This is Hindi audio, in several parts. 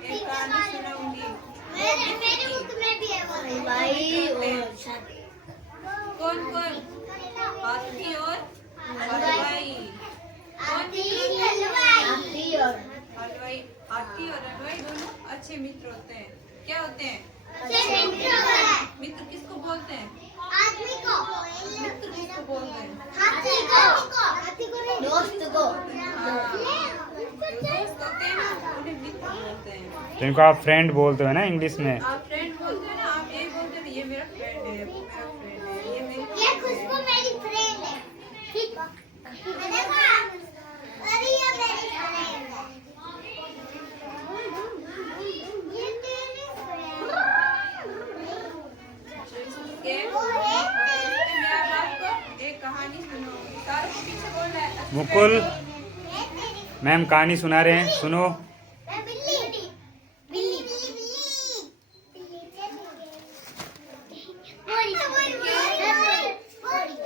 एक कहानी सुनाऊंगी। मेरे बुक में भी है वो भाई। कौन कौन? हाथी और हलवाई। हाथी और हलवाई। हाथी और हलवाई दोनों अच्छे मित्र होते हैं। क्या होते हैं? अच्छे मित्र हैं। मित्र किसको बोलते हैं? आदमी को। मित्र किसको बोलते हैं? हाथी को दोस्त को। दोस्त होते हैं ना, उन्हें मित्र बोलते हैं। तो इनको आप फ्रेंड बोलते हो ना इंग्लिश में। आप फ्रेंड बोलते हैं ना, आप ये बोलते हैं ये मेरा फ्रेंड है, वो मेरा फ्रेंड है, ये मेरी ये खुशबू मेरी फ्रेंड है। ठीक है। देखो अरे ये मेरी फ्रेंड है। ये तेरी फ्रेंड मैं आपको एक कहानी सुनाऊंगी। सारे को पीछे बोल रहा है। मुकुल मैम कहानी सुना रहे हैं, सुनो।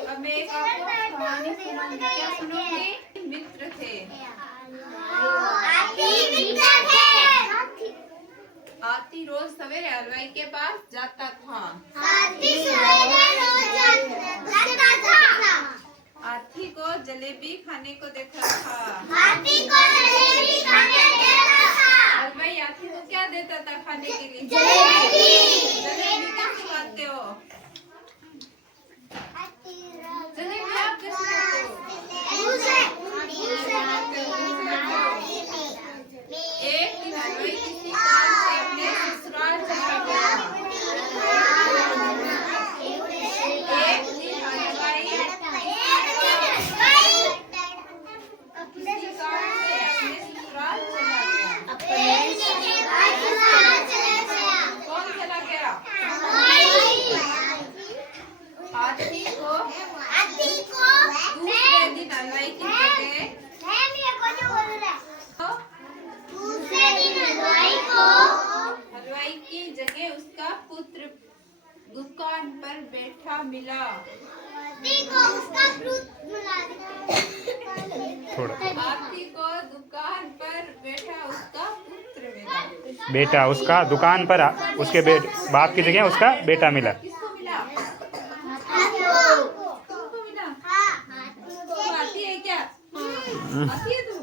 अब मैं एक आपको कहानी सुनाऊंगी। क्या सुनोगे? मित्र थे। हाथी रोज सवेरे हलवाई के पास जाता था। हाथी को जलेबी खाने को देखा था। हलवाई हाथी को क्या देता था खाने के लिए? जलेबी कैसे खाते हो? जलेबी आप कैसे खाते हो? एक दिन हलवाई किसी काम से अपने ससुराल चला गया। एक दिन हलवाई किसी काम से अपने ससुराल चला गया। कौन चला गया? हाथी को दूसरे दिन हलवाई की जगह हलवाई की जगह उसका पुत्र दुकान पर बैठा मिला। थोड़ा हाथी को दुकान पर बैठा उसका पुत्र मिला। बेटा उसका दुकान पर उसके बाप की जगह उसका बेटा मिला। किसको मिला? तुमको मिला? तू हाथी है क्या? हाथी है तू?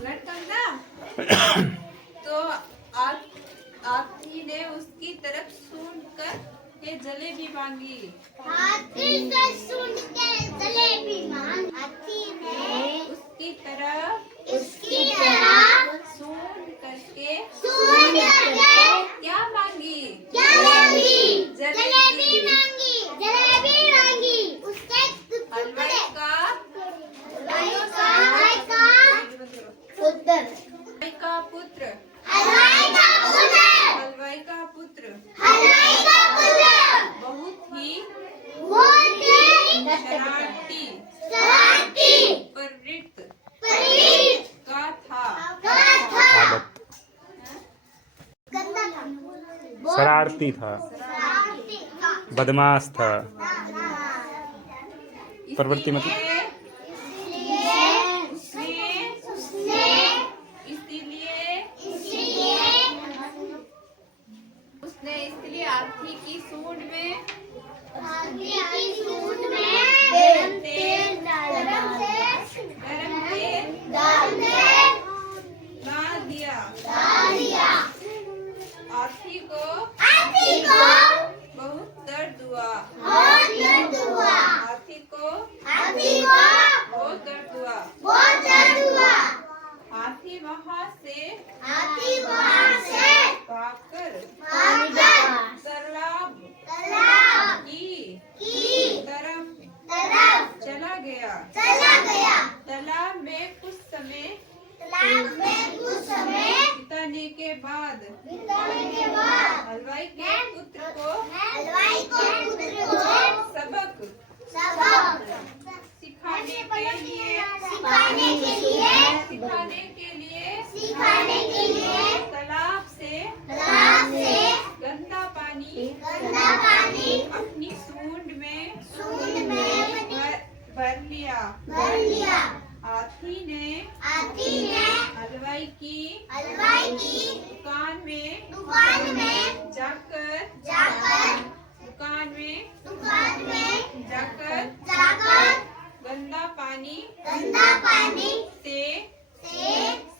लड़का ना? तो हाथी ने उसकी तरफ सुन कर ये जलेबी मांगी। हाथी ने उसकी तरफ सुन करके क्या मांगी? जलेबी मांगी। उसके हलवाई का पुत्र हलवाई का पुत्र बहुत ही शरारती प्रवृत्ति का था। आदत शरारती था, बदमाश था। प्रवृत्ति मतलब इसलिए हाथी की सूंड में गरम तेल डाल दिया। हाथी को बहुत दर्द हुआ। हाथी को बहुत दर्द हुआ। हाथी वहाँ से भागकर तालाब की तरफ चला गया। तालाब में कुछ समय बिताने के बाद हलवाई के पुत्र को सबक सिखाने के लिए तालाब से गंदा पानी अपनी सूंड में भर लिया। हाथी ने हलवाई की हलवाई की दुकान में जाकर दुकान में जाकर गंदा पानी से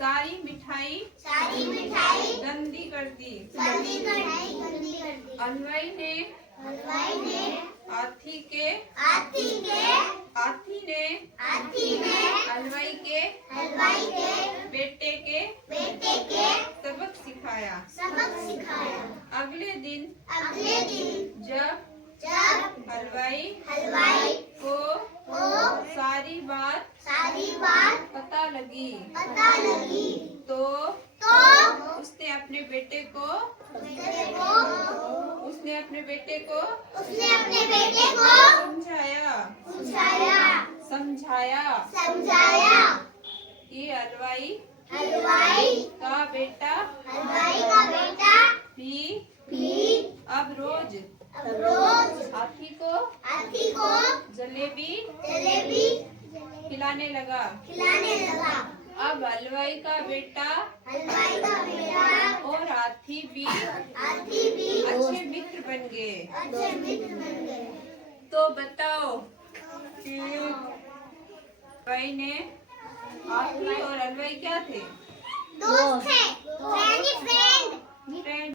सारी मिठाई गंदी कर दी। हलवाई ने हाथी ने हलवाई के बेटे के सबक सिखाया। अगले दिन जब हलवाई को सारी बात पता लगी तो उसने अपने बेटे को समझाया कि हलवाई का बेटा भी अब रोज हाथी को जलेबी खिलाने लगा। अब हलवाई का बेटा और हाथी भी अच्छे मित्र बन गए। तो बताओ कि हलवाई ने हाथी और हलवाई क्या थे? दोस्त थे, फ्रेंड। फ्रेंड।